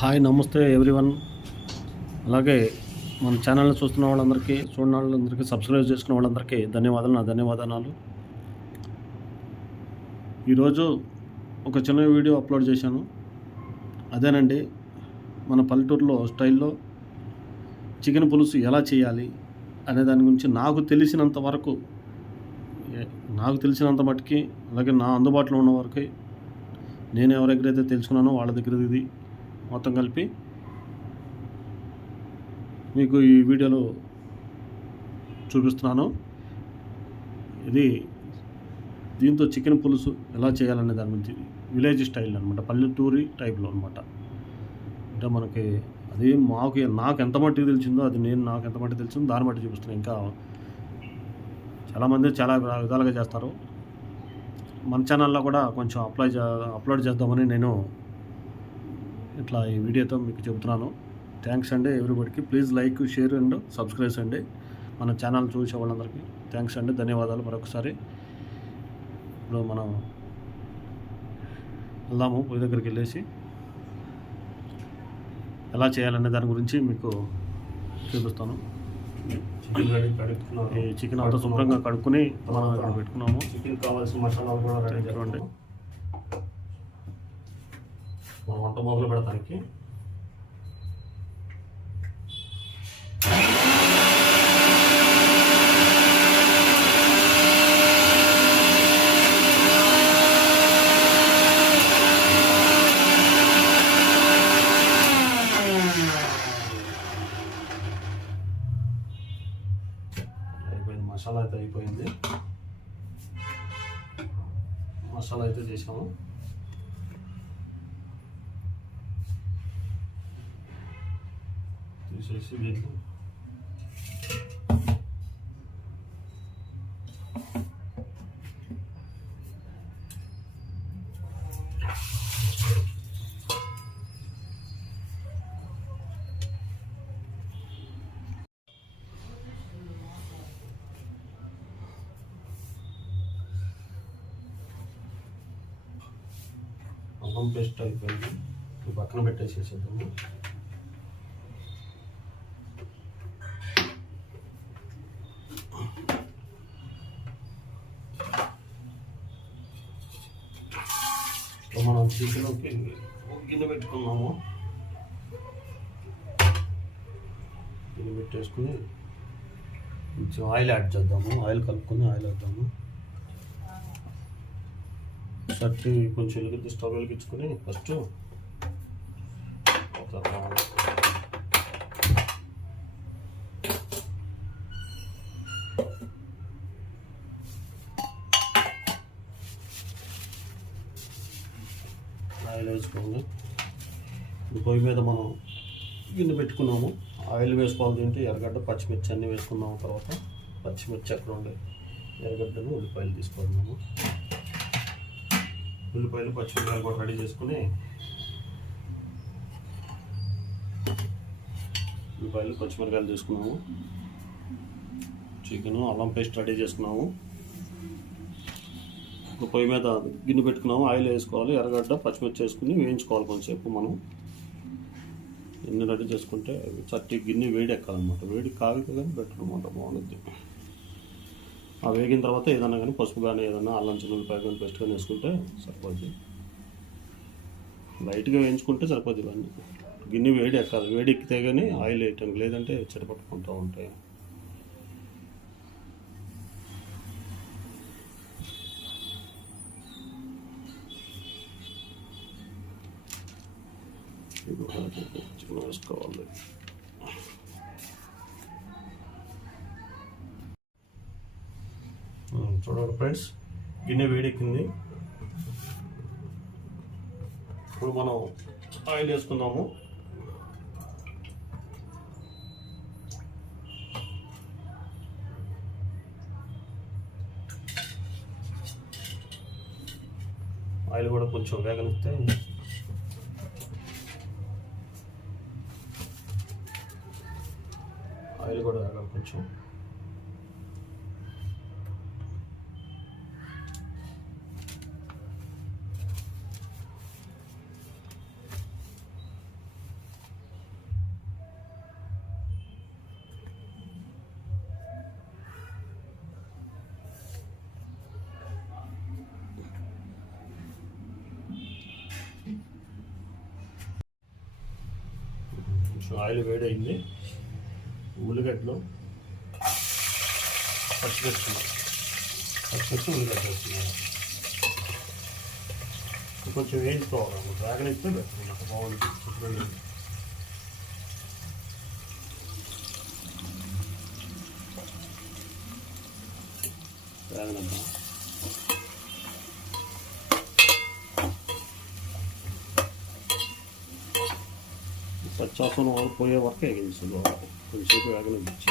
Hi నమస్తే everyone. అలాగే మన ఛానల్ని చూస్తున్న వాళ్ళందరికీ, చూడని వాళ్ళందరికీ, సబ్స్క్రైబ్ చేసుకున్న వాళ్ళందరికీ నా ధన్యవాదాలు. ఈరోజు ఒక చిన్న వీడియో అప్లోడ్ చేశాను. అదేనండి, మన పల్లెటూరులో స్టైల్లో చికెన్ పులుసు ఎలా చేయాలి అనే దాని గురించి నాకు తెలిసినంత మట్టుకి, అలాగే నా అందుబాటులో ఉన్న వరకు నేను ఎవరి దగ్గరైతే తెలుసుకున్నానో వాళ్ళ దగ్గర ఇది మొత్తం కలిపి మీకు ఈ వీడియోలో చూపిస్తున్నాను. దీంతో చికెన్ పులుసు ఎలా చేయాలనే దాని గురించి విలేజ్ స్టైల్ అనమాట, పల్లెటూరి టైప్లో అనమాట. అంటే మనకి అది నాకు ఎంత మట్టుకు తెలిసిందో నాకు ఎంత మట్టుకు తెలిసిందో దాన్ని బట్టి చూపిస్తున్నాను. ఇంకా చాలామంది చాలా విధాలుగా చేస్తారు. మన ఛానల్లో కూడా కొంచెం అప్లోడ్ చేద్దామని నేను ఇట్లా ఈ వీడియోతో మీకు చెబుతున్నాను. థ్యాంక్స్ అండి ఎవ్రీబడికి. Please like, share and subscribe అండి. మన ఛానల్ చూసే వాళ్ళందరికీ థ్యాంక్స్ అండి, ధన్యవాదాలు మరొకసారి. ఇప్పుడు మనం వెళ్దాము, పొయ్యి దగ్గరికి వెళ్ళేసి ఎలా చేయాలనే దాని గురించి మీకు చూపిస్తాను. ఈ చికెన్ అంతా శుభ్రంగా కడుక్కొని మనం ఇక్కడ పెట్టుకున్నాము. చికెన్ కావాల్సిన మసాలాలు కూడా రెడీ చేసుకోండి. మనం వంట మొదలు పెడతానికి మసాలా అయితే అయిపోయింది. మసాలా అయితే చేసాము. తీసేసి దీంట్లో అల్లం పేస్ట్ అయిపోయింది. పక్కన పెట్టేసేసేద్దాము. మనం చికెన్కి గిన్నె పెట్టుకున్నాము. గిన్నె పెట్టేసుకుని కొంచెం ఆయిల్ యాడ్ చేద్దాము. ఆయిల్ కలుపుకొని ఆయిల్ వేద్దాము. సట్టి కొంచెం స్టవ్ వెలిగించుకొని ఫస్ట్ ఆయిల్ వేసుకోండి. పొయ్యి మీద మనం గిన్నె పెట్టుకున్నాము. ఆయిల్ వేసుకోవాలి. తింటే ఎర్రగడ్డ, పచ్చిమిర్చి అన్నీ వేసుకున్నాము. తర్వాత పచ్చిమిర్చి అక్కడ ఉండే ఎర్రగడ్డను, ఉల్లిపాయలు తీసుకున్నాము. ఉల్లిపాయలు, పచ్చిమిరపకాయలు కూడా రెడీ చేసుకుని ఉల్లిపాయలు, పచ్చిమిరపకాయలు తీసుకున్నాము. చికెను, అల్లం పేస్ట్ రెడీ చేసుకున్నాము. పొయ్యి మీద గిన్నె పెట్టుకున్నాము. ఆయిల్ వేసుకోవాలి. ఎర్రగడ్డ, పచ్చిమిర్చి వేసుకుని వేయించుకోవాలి కొంచెంసేపు. మనం ఎన్ని రెడీ చేసుకుంటే చట్టి గిన్నె వేడి ఎక్కాలన్నమాట. వేడి కాగితే కానీ పెట్టనమాట, బాగుంటుంది. ఆ వేగిన తర్వాత ఏదన్నా కానీ పసుపు కానీ ఏదన్నా అల్లం చిన్నులపాయ కానీ పేస్ట్ కానీ వేసుకుంటే సరిపోద్ది. లైట్గా వేయించుకుంటే సరిపోద్ది. ఇవన్నీ గిన్నె వేడి ఎక్కాలి. వేడి ఎక్కితే కానీ ఆయిల్ వేయటం, లేదంటే చెడపట్టుకుంటూ ఉంటాయి. చికెన్ వేసుకోవాలి. చూడండి ఫ్రెండ్స్, గిన్నె వేడెక్కింది. ఇప్పుడు మనం ఆయిల్ వేసుకుందాము. ఆయిల్ కూడా కొంచెం వేగనిస్తే ఆయిల్ కూడా వేగాలి కొంచెం. ఆయిల్ వేడైంది. ఉల్లిగడ్డలు, పచ్చిమిర్చి ఉల్లిగడ్డ వేస్తున్నాను. కొంచెం వేయించుకోవాలి. డ్రాగన్ ఇస్తే బెటర్, నాకు బాగుంటుంది. చుట్టూ డ్రాగన్ అద్దాం. పచ్చాసనం పోయే వరకు వేగించదు, కొంచెంసేపు వేగనిచ్చి.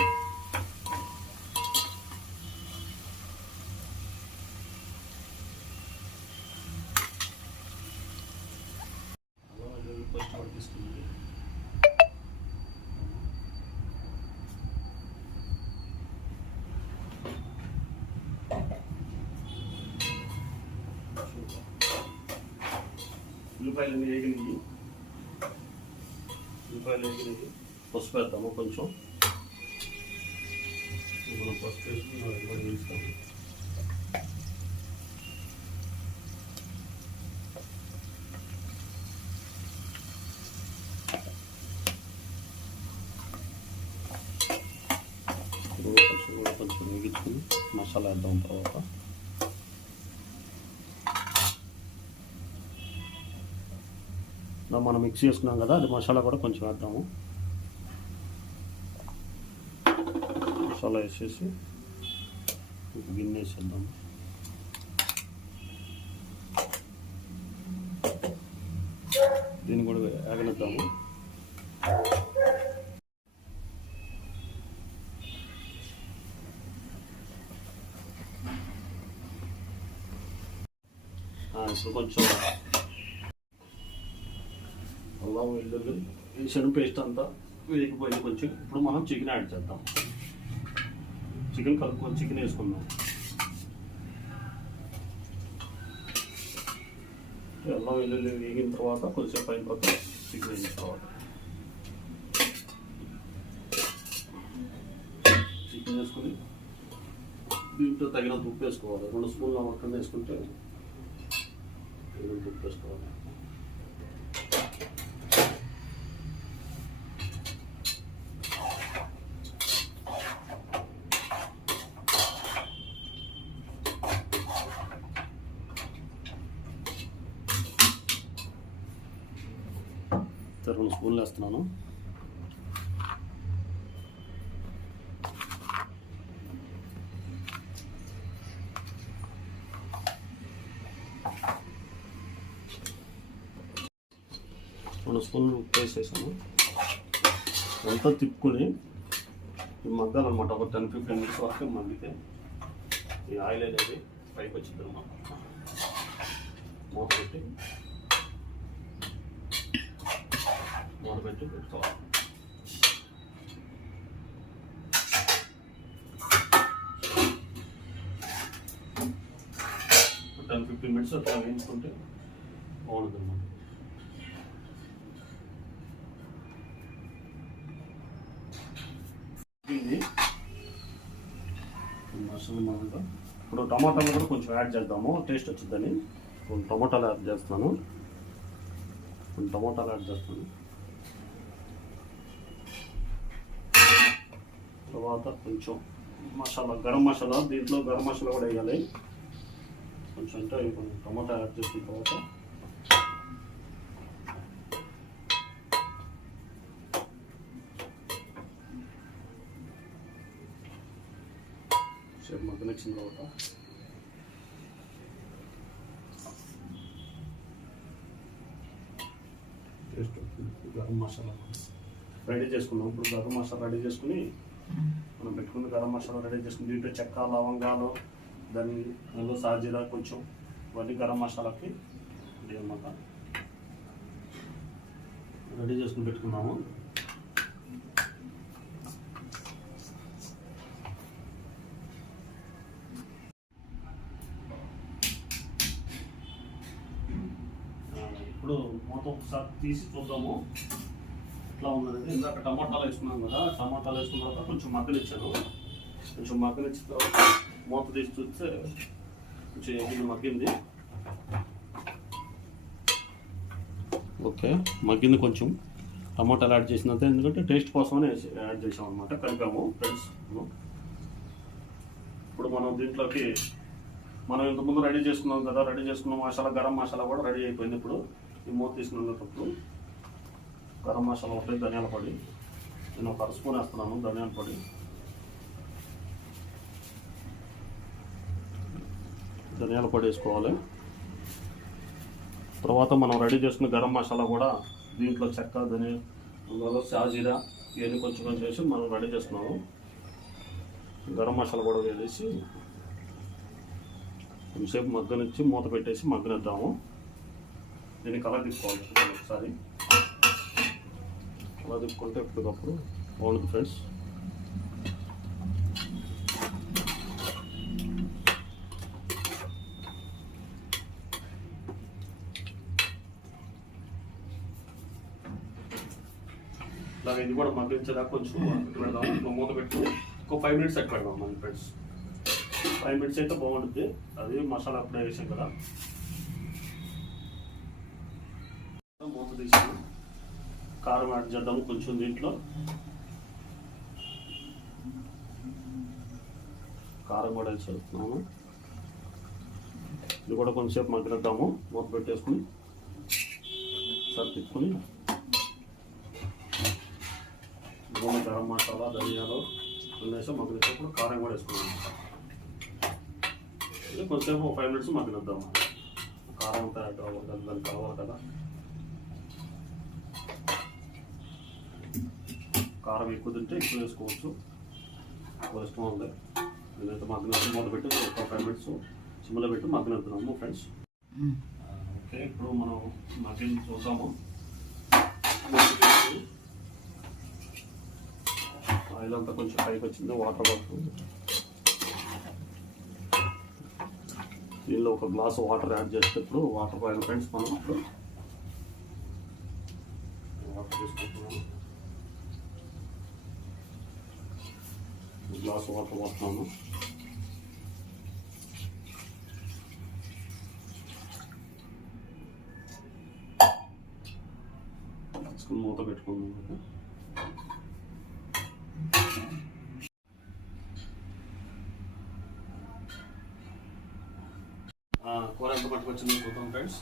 తీసుకుంది ఉల్లిపాయలు వేగినాయి. పసుపు వేద్దాము కొంచెం. మనం పసుపు వేసుకుని కూడా వేస్తాము. కొంచెం వేగించుకుని మసాలా వేద్దాం. తర్వాత మనం మిక్స్ చేసుకున్నాం కదా, అది మసాలా కూడా కొంచెం వేద్దాము. మసాలా వేసేసి గిన్నె వేసేద్దాము. దీన్ని కూడా వేగనిద్దాము. ఇప్పుడు కొంచెం అల్లం వెల్లుల్లి వేసిన పేస్ట్ అంతా వేగిపోయింది కొంచెం. ఇప్పుడు మనం చికెన్ యాడ్ చేద్దాం. చికెన్ కలుపుకొని చికెన్ వేసుకుందాం. అల్లం వెల్లుల్లి వేగిన తర్వాత కొంచెం అయిన తర్వాత చికెన్ వేసిన తర్వాత చికెన్ వేసుకొని దీంట్లో తగినంత ఉప్పు వేసుకోవాలి. 2 స్పూన్ల మొత్తం వేసుకుంటే తగినంత ఉప్పు వేసుకోవాలి. సరే 2 స్పూన్లు వేస్తున్నాను. రెండు స్పూన్లు ఉప్పు వేసేసాను. అంతా తిప్పుకొని మగ్గాలన్నమాట. ఒక 10-15 మినిట్స్ వరకు మగ్గితే ఈ ఆయిల్ అనేది పైకి వచ్చింది అన్నమాట. మూత పెట్టి పెట్టుకోవాలి. 10-15 మినిట్స్ అట్లా వేయించుకుంటే బాగుంటుంది అన్నమాట. ఇప్పుడు టమాటాలు కూడా కొంచెం యాడ్ చేద్దాము, టేస్ట్ వచ్చిందని. టమాటాలు యాడ్ చేస్తాను. తర్వాత కొంచెం మసాలా, గరం మసాలా. దీంట్లో గరం మసాలా కూడా వేయాలి కొంచెం. అంటే కొంచెం టమాటా యాడ్ చేసిన తర్వాత సేపు మగ్గనిచ్చిన తర్వాత టేస్ట్ గరం మసాలా రెడీ చేసుకున్నాం. ఇప్పుడు గరం మసాలా రెడీ చేసుకుని మనం పెట్టుకున్న గరం మసాలా రెడీ చేసుకుని దీంట్లో చెక్క, లవంగాలు, దానిలో సాజీరా కొంచెం, ఇవన్నీ గరం మసాలాకి ఇది అన్నమాట రెడీ చేసుకుని పెట్టుకున్నాము. ఇప్పుడు మొత్తం ఒకసారి తీసి చూద్దాము ఎట్లా ఉందనేది. ఇందాక టమాటాలు వేసుకున్నాం కదా, టమాటాలు వేసుకున్న తర్వాత కొంచెం మగ్గనిచ్చాను. మగ్గనిచ్చిన తర్వాత మూత తీసి చూస్తే కొంచెం ఇది మగ్గింది. ఓకే, మగ్గింది కొంచెం. టమాటాలు యాడ్ చేసినంత, ఎందుకంటే టేస్ట్ కోసమని యాడ్ చేసాం అనమాట, కలిపాము ఫ్రెండ్స్. ఇప్పుడు మనం దీంట్లోకి మనం ఇంతకుముందు రెడీ చేసుకున్నాం కదా, రెడీ చేసుకున్న మసాలా, గరం మసాలా కూడా రెడీ అయిపోయింది. ఇప్పుడు ఈ మూత తీసుకున్నప్పుడు గరం మసాలా ఒకటి, ధనియాల పొడి, నేను ఒక స్పూన్ వేస్తున్నాను ధనియాల పొడి. ధనియాల పొడి వేసుకోవాలి. తర్వాత మనం రెడీ చేసుకున్న గరం మసాలా కూడా దీంట్లో చెక్క, ధనియాలు, షాజీరా ఇవన్నీ కొంచెం కొంచెం వేసి మనం రెడీ చేసుకున్నాము. గరం మసాలా కూడా వేసి కొంచెంసేపు మగ్గనిచ్చి మూత పెట్టేసి మగ్గనిద్దాము. దీన్ని కలర్ తిప్పుకోవాలి ఒకసారి. కలర్ తిప్పుకుంటే ఎప్పటికప్పుడు బాగుంటుంది ఫ్రెండ్స్. అలాగే ఇది కూడా మగ్గించేదాకా కొంచెం పెడదాం. మూత పెట్టుకుని ఒక 5 minutes అట్టు పెడదాం మన ఫ్రెండ్స్. 5 minutes అయితే బాగుంటుంది. అది మసాలా అప్పుడే వేసాం కదా. మూత తీసి కారం యాడ్ చేద్దాము కొంచెం దీంట్లో. కారం కూడా వేసేస్తున్నాము. ఇది కూడా కొంచెంసేపు మగ్గిద్దాము. మూత పెట్టేసుకుని సరి తిప్పుకొని గరం మసాలా, ధనియాలు వేసాం. మగ్గినప్పుడు కారం కూడా వేసుకున్నాం. ఇది కొంచెంసేపు 5 minutes మగ్గిద్దాము. కారం అంతా యాడ్ అవ్వాలి కదా, దాన్ని కలవాలి కదా. కారం ఎక్కువ తింటే ఎక్కువ వేసుకోవచ్చు, ఎక్కువ ఇష్టం ఉంది. నేనైతే మగ్గినప్పుడు మూత పెట్టి ఒక 5 minutes సిమ్లో పెట్టి మగ్గనిద్దాము ఫ్రెండ్స్. ఓకే, ఇప్పుడు మనం మగ్గిన చూసాము. ఆయిల్ అంతా కొంచెం పైకి వచ్చింది, వాటర్ పడుతుంది. దీనిలో ఒక గ్లాస్ వాటర్ యాడ్ చేస్తే ఇప్పుడు వాటర్ పోయిన ఫ్రెండ్స్. మనం ఇప్పుడు వాటర్ తీసుకుంటున్నాము. గ్లాస్ వాటర్ పోస్తున్నాము. మూత పెట్టుకున్నాము. కూర ఎంత మట్టుకు వచ్చింది చూద్దాం ఫ్రెండ్స్.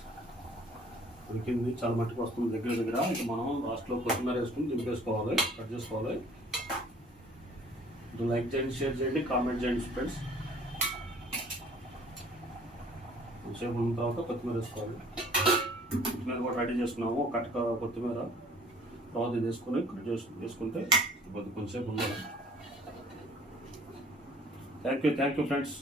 ఉడికింది, చాలా మట్టుకు వస్తుంది దగ్గర దగ్గర. ఇక మనం లాస్ట్లో కొత్తిమీర వేసుకుని దింపేసుకోవాలి, కట్ చేసుకోవాలి. లైక్ చేయండి, షేర్ చేయండి, కామెంట్ చేయండి ఫ్రెండ్స్. కొంచెంసేపు ఉన్న తర్వాత కొత్తిమీర వేసుకోవాలి. కొత్తిమీర కూడా రెడీ చేసుకున్నాము. కట్ట కొత్తిమీర తర్వాత ఇది వేసుకొని కట్ చేసుకుంటే కొంచెంసేపు ఉండాలి. Thank you friends.